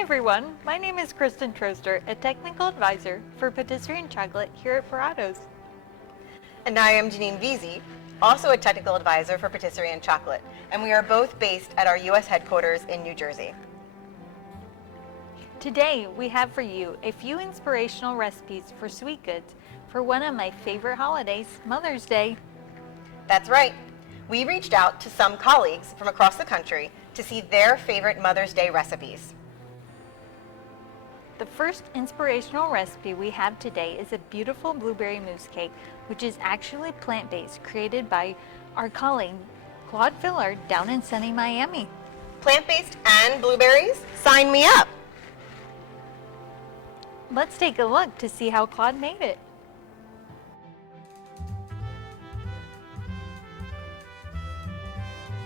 Hi everyone, my name is Kristen Troster, a technical advisor for Patisserie and Chocolate here at Parados. And I am Janine Veazey, also a technical advisor for Patisserie and Chocolate, and we are both based at our U.S. headquarters in New Jersey. Today we have for you a few inspirational recipes for sweet goods for one of my favorite holidays, Mother's Day. That's right. We reached out to some colleagues from across the country to see their favorite Mother's Day recipes. The first inspirational recipe we have today is a beautiful blueberry mousse cake, which is actually plant-based, created by our colleague Claude Fillard down in sunny Miami. Plant-based and blueberries? Sign me up! Let's take a look to see how Claude made it.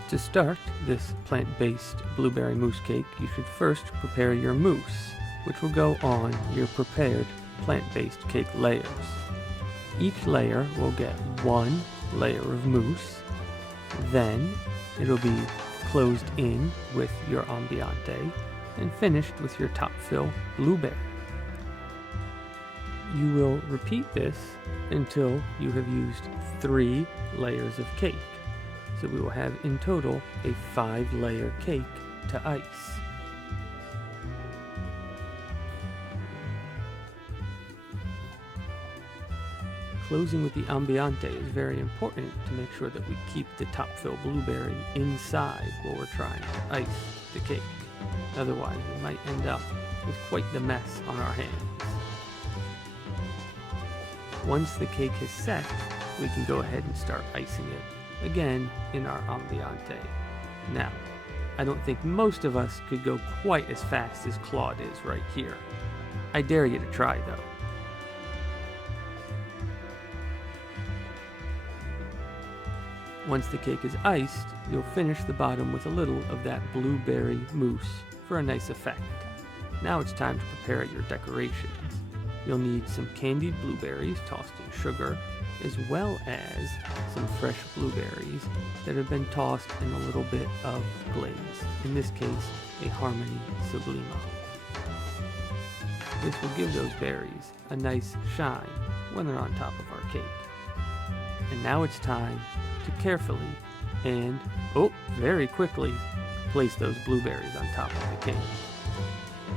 To start this plant-based blueberry mousse cake, you should first prepare your mousse, which will go on your prepared plant-based cake layers. Each layer will get one layer of mousse, then it'll be closed in with your ambiente and finished with your top fill blueberry. You will repeat this until you have used 3 layers of cake. So we will have in total a 5-layer cake to ice. Closing with the ambiente is very important to make sure that we keep the top fill blueberry inside while we're trying to ice the cake. Otherwise, we might end up with quite the mess on our hands. Once the cake is set, we can go ahead and start icing it again in our ambiente. Now, I don't think most of us could go quite as fast as Claude is right here. I dare you to try though. Once the cake is iced, you'll finish the bottom with a little of that blueberry mousse for a nice effect. Now it's time to prepare your decorations. You'll need some candied blueberries tossed in sugar, as well as some fresh blueberries that have been tossed in a little bit of glaze, in this case a Harmony Sublimo. This will give those berries a nice shine when they're on top of our cake. And now it's time to carefully and, very quickly, place those blueberries on top of the cake.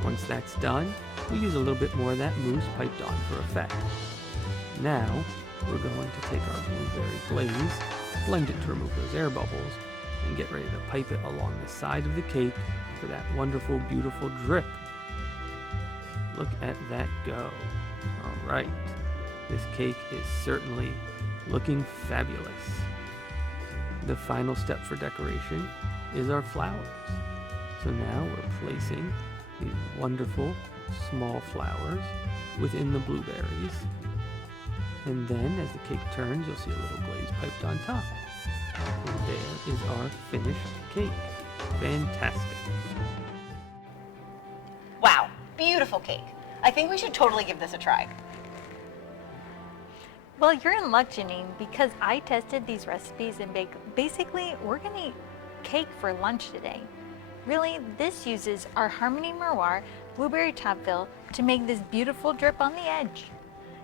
Once that's done, we use a little bit more of that mousse piped on for effect. Now, we're going to take our blueberry glaze, blend it to remove those air bubbles, and get ready to pipe it along the side of the cake for that wonderful, beautiful drip. Look at that go. All right, this cake is certainly looking fabulous. The final step for decoration is our flowers. So now we're placing these wonderful small flowers within the blueberries. And then as the cake turns, you'll see a little glaze piped on top. And there is our finished cake. Fantastic. Wow, beautiful cake. I think we should totally give this a try. Well, you're in luck, Janine, because I tested these recipes and basically we're gonna eat cake for lunch today. Really, this uses our Harmony Miroir blueberry top fill to make this beautiful drip on the edge.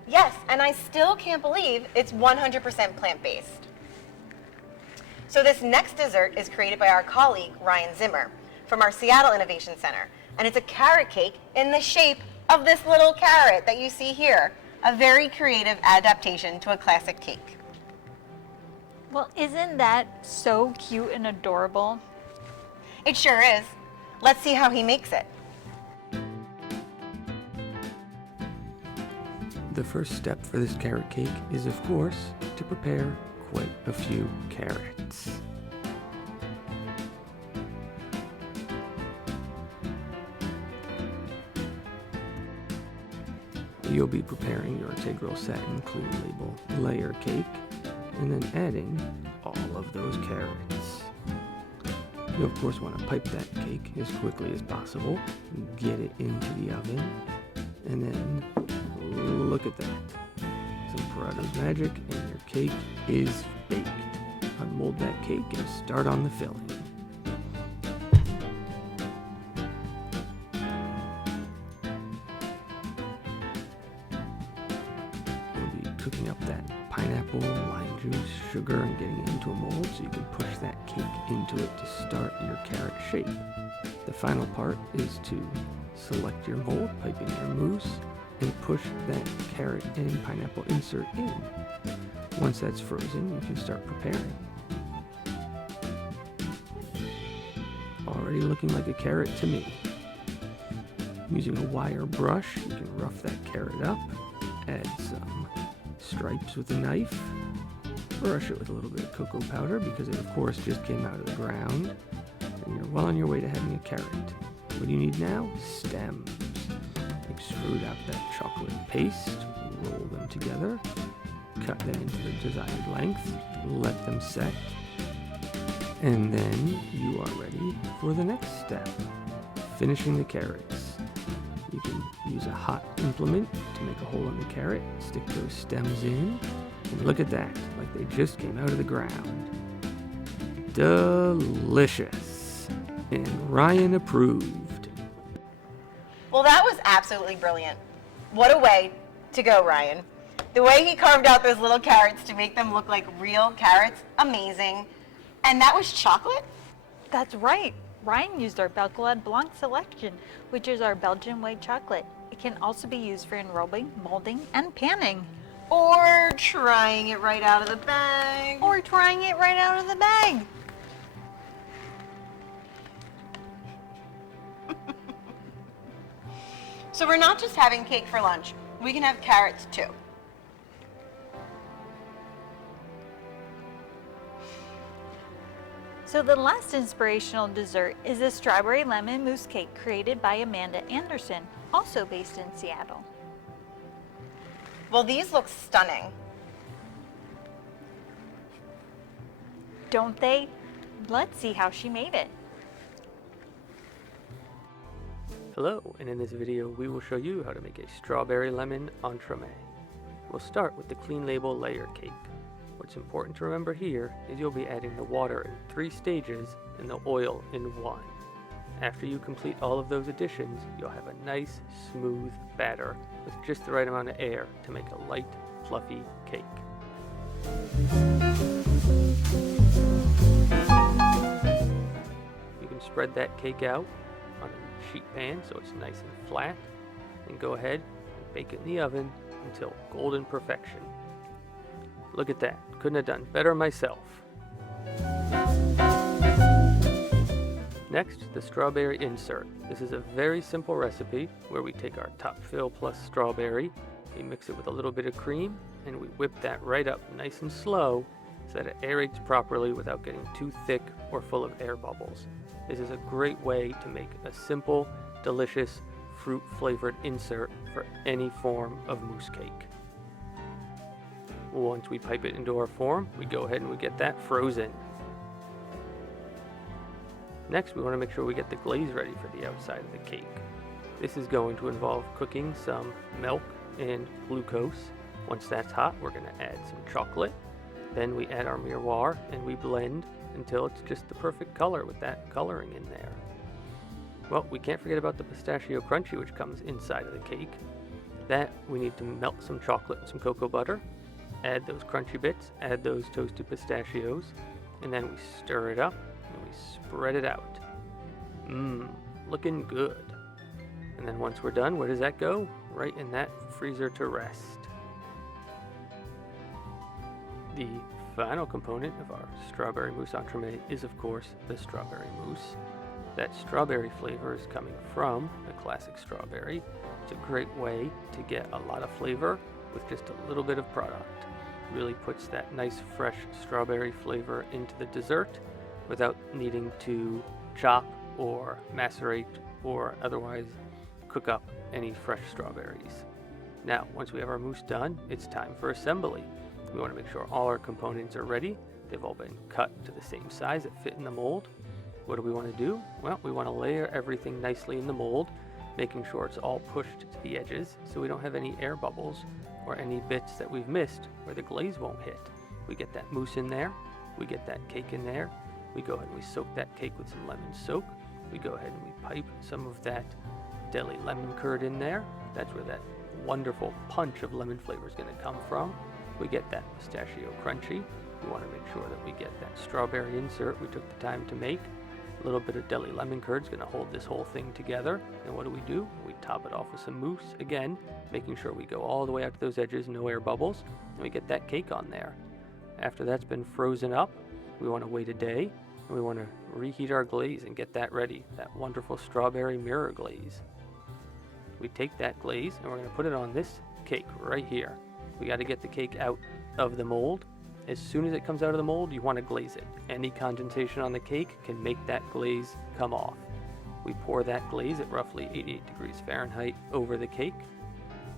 Yes, and I still can't believe it's 100% plant-based. So this next dessert is created by our colleague, Ryan Zimmer, from our Seattle Innovation Center. And it's a carrot cake in the shape of this little carrot that you see here. A very creative adaptation to a classic cake. Well, isn't that so cute and adorable? It sure is. Let's see how he makes it. The first step for this carrot cake is, of course, to prepare quite a few carrots. You'll be preparing your integral satin clean label layer cake and then adding all of those carrots. You of course want to pipe that cake as quickly as possible, get it into the oven, and then look at that. Some Parados magic and your cake is baked. Unmold that cake and start on the filling. pineapple, lime juice, sugar, and getting it into a mold so you can push that cake into it to start your carrot shape. The final part is to select your mold, pipe in your mousse, and push that carrot and pineapple insert in. Once that's frozen, you can start preparing. Already looking like a carrot to me. Using a wire brush, you can rough that carrot up, add some stripes with a knife, brush it with a little bit of cocoa powder because it of course just came out of the ground, and you're well on your way to having a carrot. What do you need now? Stems. Extrude out that chocolate paste, roll them together, cut them into the desired length, let them set, and then you are ready for the next step, finishing the carrots. You can use a hot implement to make a hole in the carrot, stick those stems in, and look at that, like they just came out of the ground. Delicious. And Ryan approved. Well, that was absolutely brilliant. What a way to go, Ryan. The way he carved out those little carrots to make them look like real carrots, amazing. And that was chocolate? That's right. Ryan used our Belcolade Blanc selection, which is our Belgian white chocolate. It can also be used for enrobing, molding, and panning. Or trying it right out of the bag. Or trying it right out of the bag. So we're not just having cake for lunch. We can have carrots too. So the last inspirational dessert is a strawberry lemon mousse cake created by Amanda Anderson, also based in Seattle. Well, these look stunning. Don't they? Let's see how she made it. Hello, and in this video we will show you how to make a strawberry lemon entremet. We'll start with the clean label layer cake. What's important to remember here is you'll be adding the water in 3 stages and the oil in 1. After you complete all of those additions, you'll have a nice, smooth batter with just the right amount of air to make a light, fluffy cake. You can spread that cake out on a sheet pan so it's nice and flat, and go ahead and bake it in the oven until golden perfection. Look at that, couldn't have done better myself. Next, the strawberry insert. This is a very simple recipe where we take our top fill plus strawberry, we mix it with a little bit of cream, and we whip that right up nice and slow so that it aerates properly without getting too thick or full of air bubbles. This is a great way to make a simple, delicious, fruit-flavored insert for any form of mousse cake. Once we pipe it into our form, we go ahead and we get that frozen. Next, we want to make sure we get the glaze ready for the outside of the cake. This is going to involve cooking some milk and glucose. Once that's hot, we're going to add some chocolate. Then we add our miroir and we blend until it's just the perfect color with that coloring in there. Well, we can't forget about the pistachio crunchy which comes inside of the cake. That we need to melt some chocolate and some cocoa butter. Add those crunchy bits, add those toasted pistachios, and then we stir it up and we spread it out. Looking good. And then once we're done, where does that go? Right in that freezer to rest. The final component of our strawberry mousse entremet is of course the strawberry mousse. That strawberry flavor is coming from the classic strawberry. It's a great way to get a lot of flavor with just a little bit of product. Really puts that nice fresh strawberry flavor into the dessert without needing to chop or macerate or otherwise cook up any fresh strawberries. Now, once we have our mousse done, it's time for assembly. We want to make sure all our components are ready. They've all been cut to the same size that fit in the mold. What do we want to do? Well, we want to layer everything nicely in the mold, making sure it's all pushed to the edges so we don't have any air bubbles or any bits that we've missed where the glaze won't hit. We get that mousse in there, we get that cake in there, we go ahead and we soak that cake with some lemon soak, we go ahead and we pipe some of that deli lemon curd in there. That's where that wonderful punch of lemon flavor is going to come from. we get that pistachio crunchy. We want to make sure that we get that strawberry insert we took the time to make. A little bit of deli lemon curd is going to hold this whole thing together. And what do? We top it off with some mousse, again, making sure we go all the way out to those edges, no air bubbles, and we get that cake on there. After that's been frozen up, we want to wait a day, and we want to reheat our glaze and get that ready, that wonderful strawberry mirror glaze. We take that glaze and we're going to put it on this cake right here. We got to get the cake out of the mold. As soon as it comes out of the mold, you want to glaze it. Any condensation on the cake can make that glaze come off. We pour that glaze at roughly 88 degrees Fahrenheit over the cake.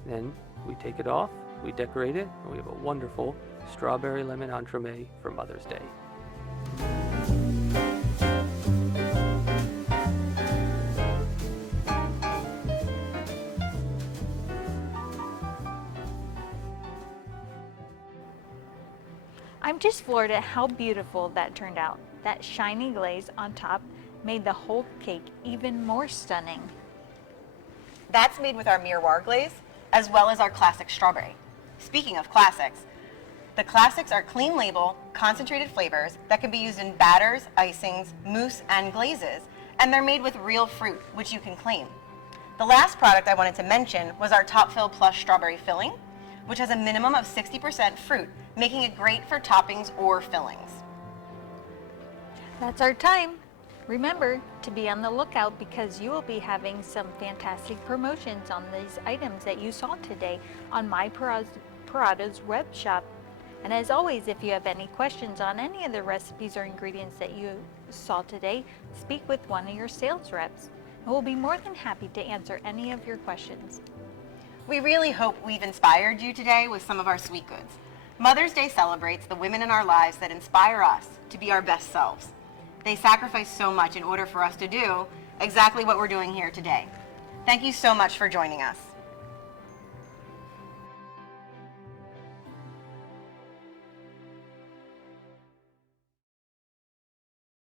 Then we take it off, we decorate it, and we have a wonderful strawberry lemon entremet for Mother's Day. I'm just floored at how beautiful that turned out. That shiny glaze on top made the whole cake even more stunning. That's made with our miroir glaze, as well as our classic strawberry. Speaking of classics, the classics are clean label, concentrated flavors that can be used in batters, icings, mousse, and glazes, and they're made with real fruit, which you can claim. The last product I wanted to mention was our Top Fill Plus strawberry filling, which has a minimum of 60% fruit, making it great for toppings or fillings. That's our time. Remember to be on the lookout because you will be having some fantastic promotions on these items that you saw today on My Parada's web shop. And as always, if you have any questions on any of the recipes or ingredients that you saw today, speak with one of your sales reps. And we'll be more than happy to answer any of your questions. We really hope we've inspired you today with some of our sweet goods. Mother's Day celebrates the women in our lives that inspire us to be our best selves. They sacrifice so much in order for us to do exactly what we're doing here today. Thank you so much for joining us.